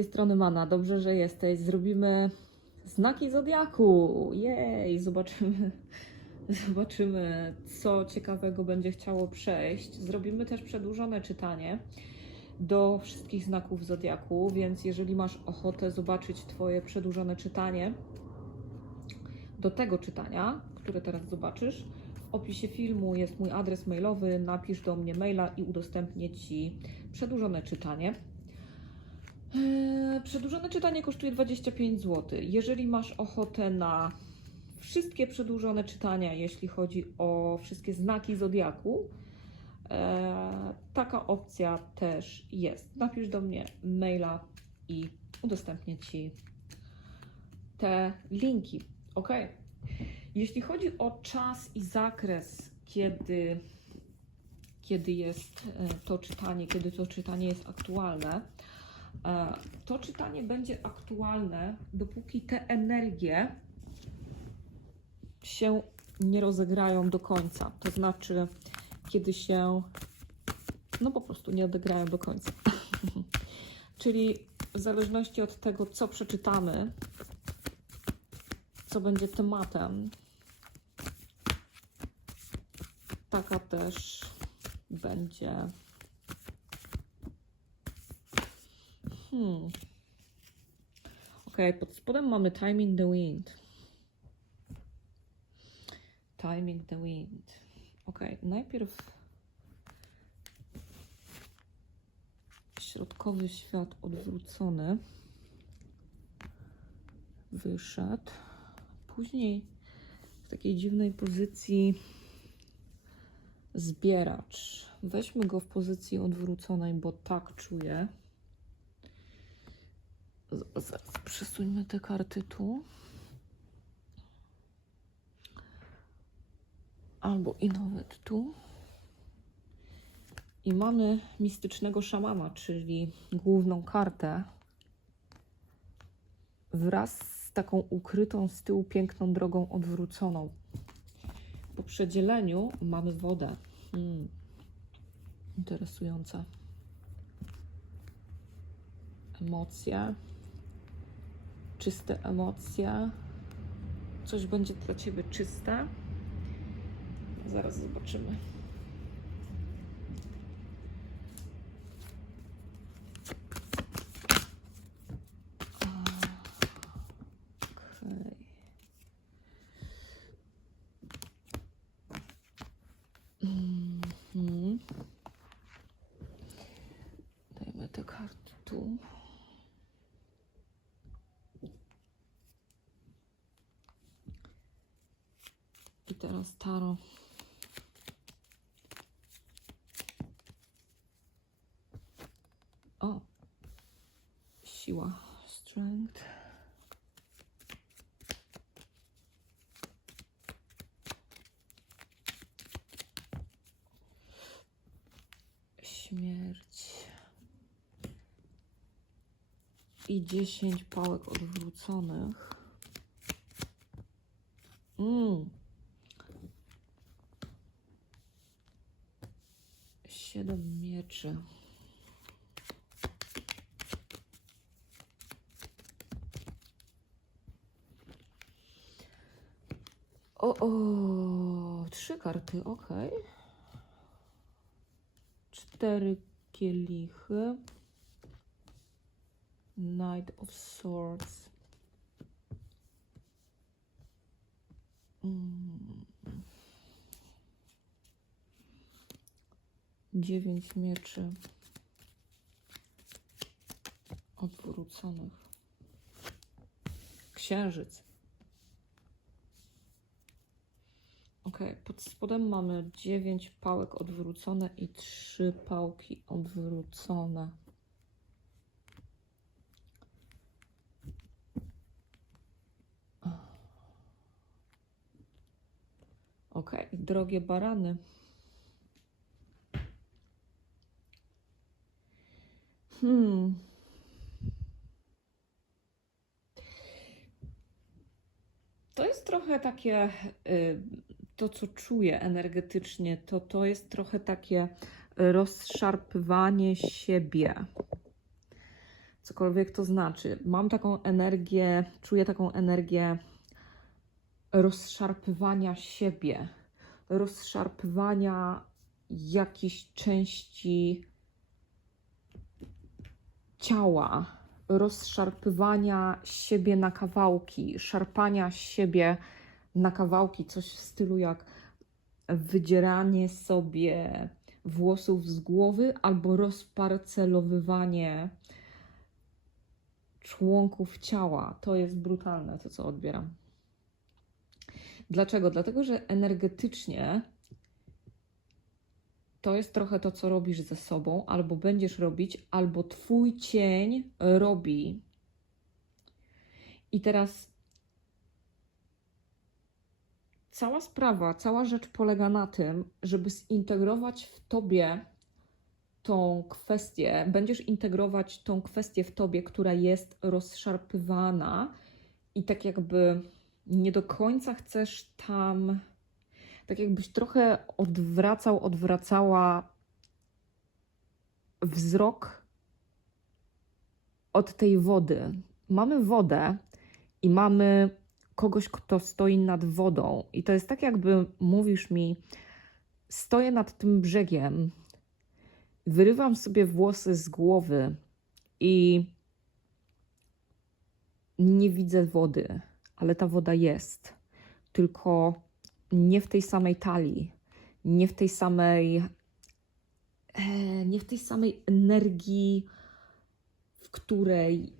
tej strony Mana. Dobrze, że jesteś. Zrobimy znaki zodiaku. Jej, zobaczymy. Zobaczymy, co ciekawego będzie chciało przejść. Zrobimy też przedłużone czytanie do wszystkich znaków zodiaku, więc jeżeli masz ochotę zobaczyć Twoje przedłużone czytanie do tego czytania, które teraz zobaczysz, w opisie filmu jest mój adres mailowy. Napisz do mnie maila i udostępnię Ci przedłużone czytanie. Eee, Przedłużone czytanie kosztuje 25 zł. Jeżeli masz ochotę na wszystkie przedłużone czytania, jeśli chodzi o wszystkie znaki zodiaku, eee, taka opcja też jest. Napisz do mnie maila i udostępnię Ci te linki. Ok. Jeśli chodzi o czas i zakres, kiedy, kiedy jest e, to czytanie, kiedy to czytanie jest aktualne, E, To czytanie będzie aktualne, dopóki te energie się nie rozegrają do końca. To znaczy, kiedy się no po prostu nie odegrają do końca. Czyli w zależności od tego, co przeczytamy, co będzie tematem, taka też będzie Hmm. Ok, pod spodem mamy Time in the Wind. Time in the Wind. Ok, najpierw środkowy świat odwrócony wyszedł. Później w takiej dziwnej pozycji zbieracz. Weźmy go w pozycji odwróconej, bo tak czuję. Zaraz przesuńmy te karty tu. Albo i nawet tu. I mamy mistycznego szamana, czyli główną kartę wraz z taką ukrytą z tyłu piękną drogą odwróconą. Po przedzieleniu mamy wodę. Hmm. Interesujące. Emocje czyste emocje. Coś będzie dla Ciebie czyste. Zaraz zobaczymy. Okej. Mhm. Dajmy te karty tu. I teraz Taro. O! Siła. Strength. Śmierć. I 10 pałek odwróconych. Mm. Siedem mieczy. O, o, trzy karty, ok. Cztery kielichy. Knight of Swords. Mm. Dziewięć mieczy odwróconych. Księżyc. Ok, pod spodem mamy dziewięć pałek odwrócone i trzy pałki odwrócone. Ok, drogie barany. Hmm. To jest trochę takie, y, to co czuję energetycznie, to to jest trochę takie rozszarpywanie siebie. cokolwiek to znaczy. Mam taką energię, czuję taką energię rozszarpywania siebie, rozszarpywania jakiejś części ciała, rozszarpywania siebie na kawałki, szarpania siebie na kawałki, coś w stylu jak wydzieranie sobie włosów z głowy albo rozparcelowywanie członków ciała. To jest brutalne, to co odbieram. Dlaczego? Dlatego, że energetycznie to jest trochę to, co robisz ze sobą, albo będziesz robić, albo twój cień robi. I teraz cała sprawa, cała rzecz polega na tym, żeby zintegrować w tobie tą kwestię, będziesz integrować tą kwestię w tobie, która jest rozszarpywana i tak jakby nie do końca chcesz tam, tak jakbyś trochę odwracał, odwracała wzrok od tej wody. Mamy wodę i mamy kogoś, kto stoi nad wodą, i to jest tak, jakby mówisz mi, stoję nad tym brzegiem, wyrywam sobie włosy z głowy i nie widzę wody, ale ta woda jest, tylko nie w tej samej talii, nie w tej samej, e, nie w tej samej energii, w której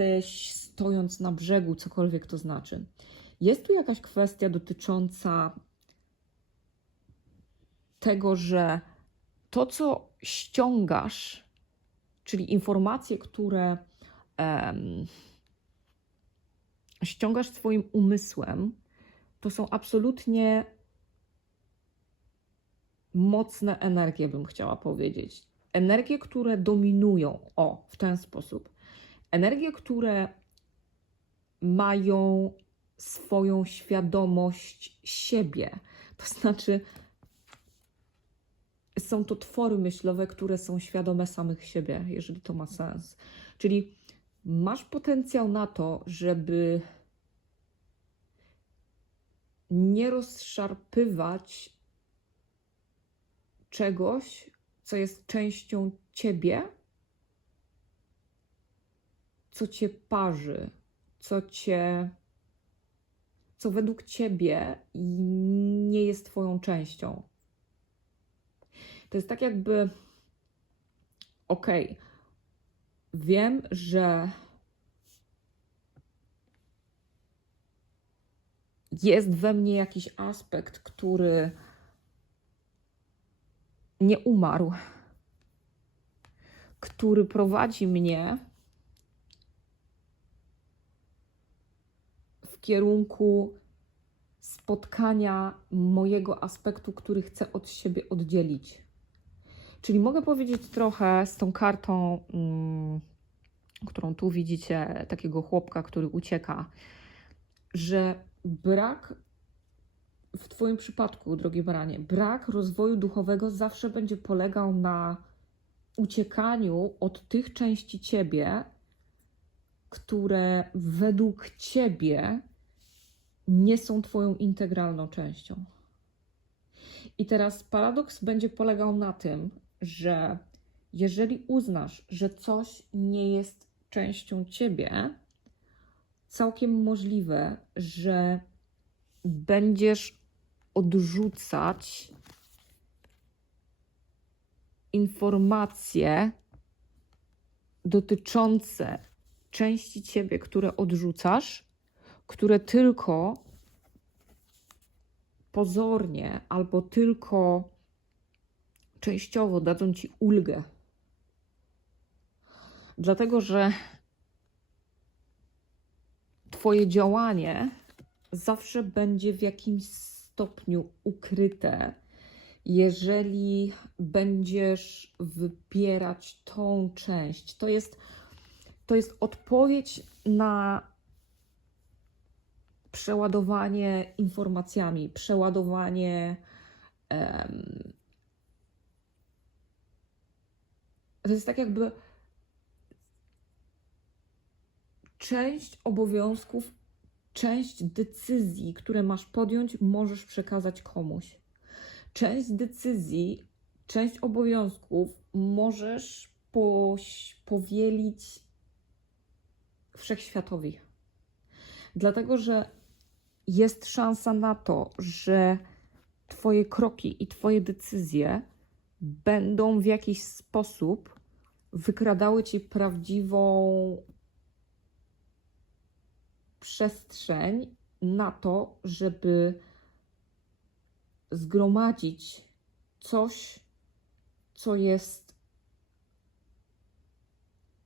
jesteś stojąc na brzegu, cokolwiek to znaczy. Jest tu jakaś kwestia dotycząca tego, że to, co ściągasz, czyli informacje, które em, ściągasz swoim umysłem, to są absolutnie mocne energie, bym chciała powiedzieć. Energie, które dominują, o, w ten sposób. Energie, które mają swoją świadomość siebie. To znaczy, są to twory myślowe, które są świadome samych siebie, jeżeli to ma sens. Czyli masz potencjał na to, żeby nie rozszarpywać czegoś, co jest częścią ciebie, co cię parzy, co cię, co według ciebie nie jest twoją częścią. To jest tak jakby, okej, okay, wiem, że jest we mnie jakiś aspekt, który nie umarł, który prowadzi mnie kierunku spotkania mojego aspektu, który chcę od siebie oddzielić. Czyli mogę powiedzieć trochę z tą kartą, mm, którą tu widzicie, takiego chłopka, który ucieka, że brak w Twoim przypadku, drogie baranie, brak rozwoju duchowego zawsze będzie polegał na uciekaniu od tych części Ciebie, które według Ciebie nie są Twoją integralną częścią. I teraz paradoks będzie polegał na tym, że jeżeli uznasz, że coś nie jest częścią Ciebie, całkiem możliwe, że będziesz odrzucać informacje dotyczące części ciebie, które odrzucasz, które tylko pozornie albo tylko częściowo dadzą ci ulgę. Dlatego, że Twoje działanie zawsze będzie w jakimś stopniu ukryte, jeżeli będziesz wybierać tą część. To jest, to jest odpowiedź na przeładowanie informacjami, przeładowanie. Um, to jest tak, jakby część obowiązków, część decyzji, które masz podjąć, możesz przekazać komuś. Część decyzji, część obowiązków możesz poś- powielić wszechświatowi. Dlatego, że jest szansa na to, że Twoje kroki i Twoje decyzje będą w jakiś sposób wykradały Ci prawdziwą przestrzeń na to, żeby zgromadzić coś, co jest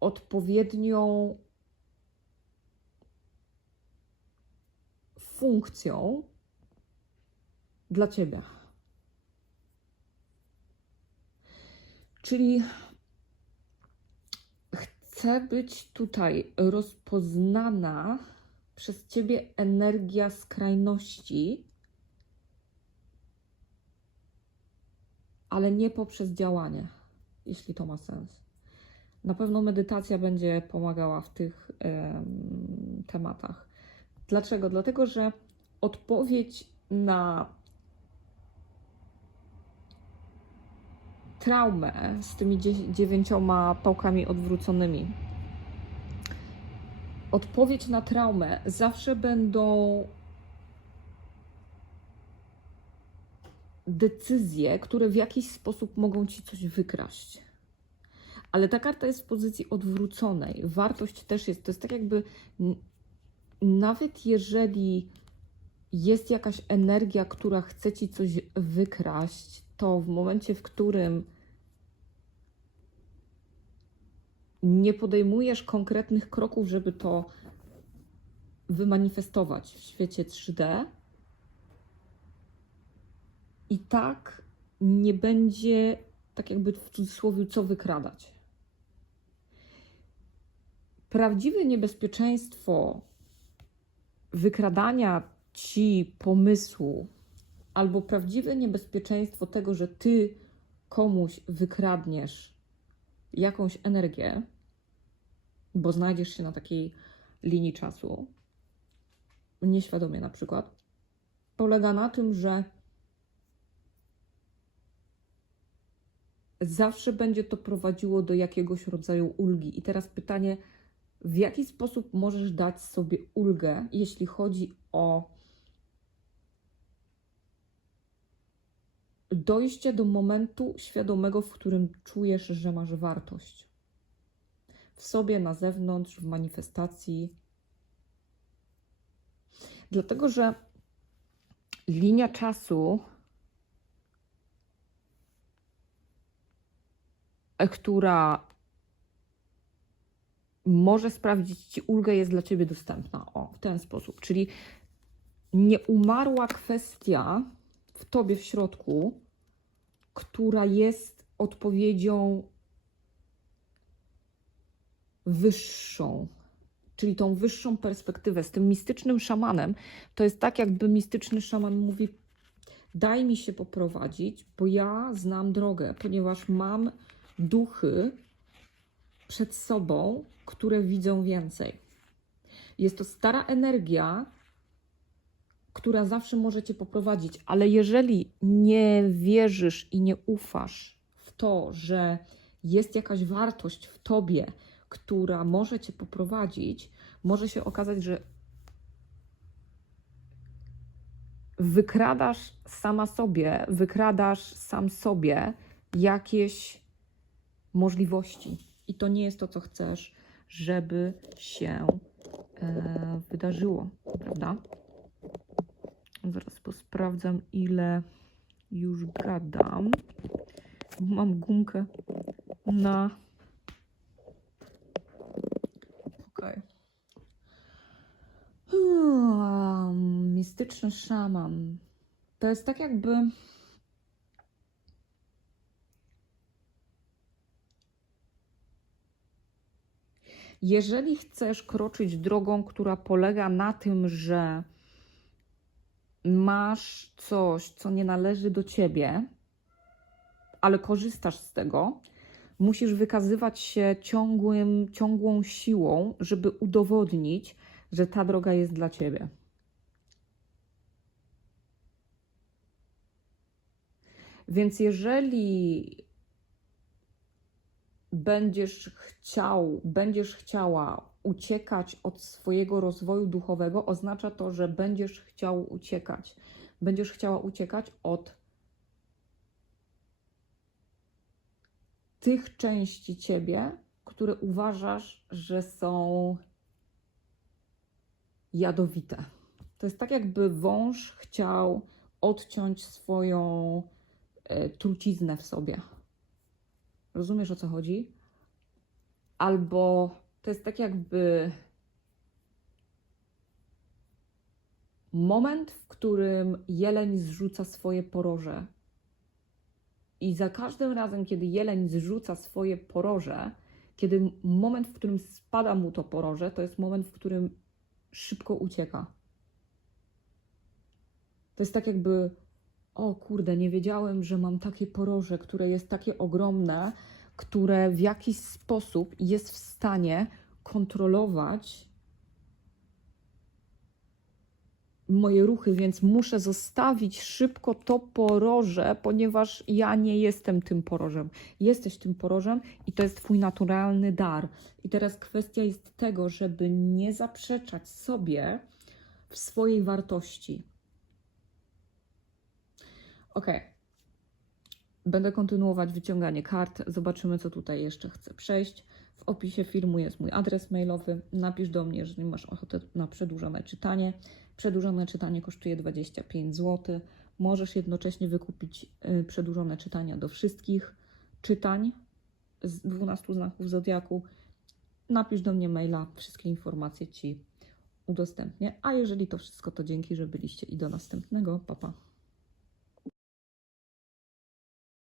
odpowiednią funkcją dla Ciebie. Czyli chcę być tutaj rozpoznana przez Ciebie energia skrajności, ale nie poprzez działanie, jeśli to ma sens. Na pewno medytacja będzie pomagała w tych em, tematach. Dlaczego? Dlatego, że odpowiedź na traumę z tymi dzie- dziewięcioma pałkami odwróconymi. Odpowiedź na traumę zawsze będą decyzje, które w jakiś sposób mogą ci coś wykraść. Ale ta karta jest w pozycji odwróconej. Wartość też jest, to jest tak jakby nawet jeżeli jest jakaś energia, która chce ci coś wykraść, to w momencie, w którym nie podejmujesz konkretnych kroków, żeby to wymanifestować w świecie 3D, i tak nie będzie, tak jakby w cudzysłowie, co wykradać. Prawdziwe niebezpieczeństwo wykradania ci pomysłu, albo prawdziwe niebezpieczeństwo tego, że ty komuś wykradniesz jakąś energię, bo znajdziesz się na takiej linii czasu, nieświadomie na przykład, polega na tym, że zawsze będzie to prowadziło do jakiegoś rodzaju ulgi. I teraz pytanie, w jaki sposób możesz dać sobie ulgę, jeśli chodzi o dojście do momentu świadomego, w którym czujesz, że masz wartość. W sobie, na zewnątrz, w manifestacji. Dlatego, że linia czasu, która może sprawdzić ci ulgę, jest dla ciebie dostępna. O, w ten sposób. Czyli nie umarła kwestia w tobie w środku, która jest odpowiedzią wyższą, czyli tą wyższą perspektywę. Z tym mistycznym szamanem to jest tak, jakby mistyczny szaman mówi: Daj mi się poprowadzić, bo ja znam drogę, ponieważ mam duchy przed sobą, które widzą więcej. Jest to stara energia, która zawsze może cię poprowadzić, ale jeżeli nie wierzysz i nie ufasz w to, że jest jakaś wartość w tobie, która może cię poprowadzić, może się okazać, że wykradasz sama sobie, wykradasz sam sobie jakieś możliwości. I to nie jest to, co chcesz, żeby się e, wydarzyło, prawda? Zaraz posprawdzam, ile już gadam. Mam gumkę na. Okej. Hmm, Mistyczny szaman. To jest tak jakby. Jeżeli chcesz kroczyć drogą, która polega na tym, że masz coś, co nie należy do ciebie, ale korzystasz z tego, Musisz wykazywać się ciągłym, ciągłą siłą, żeby udowodnić, że ta droga jest dla ciebie. Więc jeżeli będziesz chciał, będziesz chciała uciekać od swojego rozwoju duchowego, oznacza to, że będziesz chciał uciekać. Będziesz chciała uciekać od tych części ciebie, które uważasz, że są jadowite. To jest tak, jakby wąż chciał odciąć swoją e, truciznę w sobie. Rozumiesz o co chodzi? Albo to jest tak, jakby moment, w którym jeleń zrzuca swoje poroże. I za każdym razem, kiedy jeleń zrzuca swoje poroże, kiedy moment, w którym spada mu to poroże, to jest moment, w którym szybko ucieka. To jest tak jakby, o kurde, nie wiedziałem, że mam takie poroże, które jest takie ogromne, które w jakiś sposób jest w stanie kontrolować moje ruchy, więc muszę zostawić szybko to poroże, ponieważ ja nie jestem tym porożem. Jesteś tym porożem i to jest Twój naturalny dar. I teraz kwestia jest tego, żeby nie zaprzeczać sobie w swojej wartości. Ok. Będę kontynuować wyciąganie kart. Zobaczymy, co tutaj jeszcze chcę przejść. W opisie filmu jest mój adres mailowy. Napisz do mnie, jeżeli masz ochotę na przedłużone czytanie. Przedłużone czytanie kosztuje 25 zł. Możesz jednocześnie wykupić y, przedłużone czytania do wszystkich czytań z 12 znaków zodiaku. Napisz do mnie maila, wszystkie informacje Ci udostępnię. A jeżeli to wszystko, to dzięki, że byliście i do następnego. Pa, pa.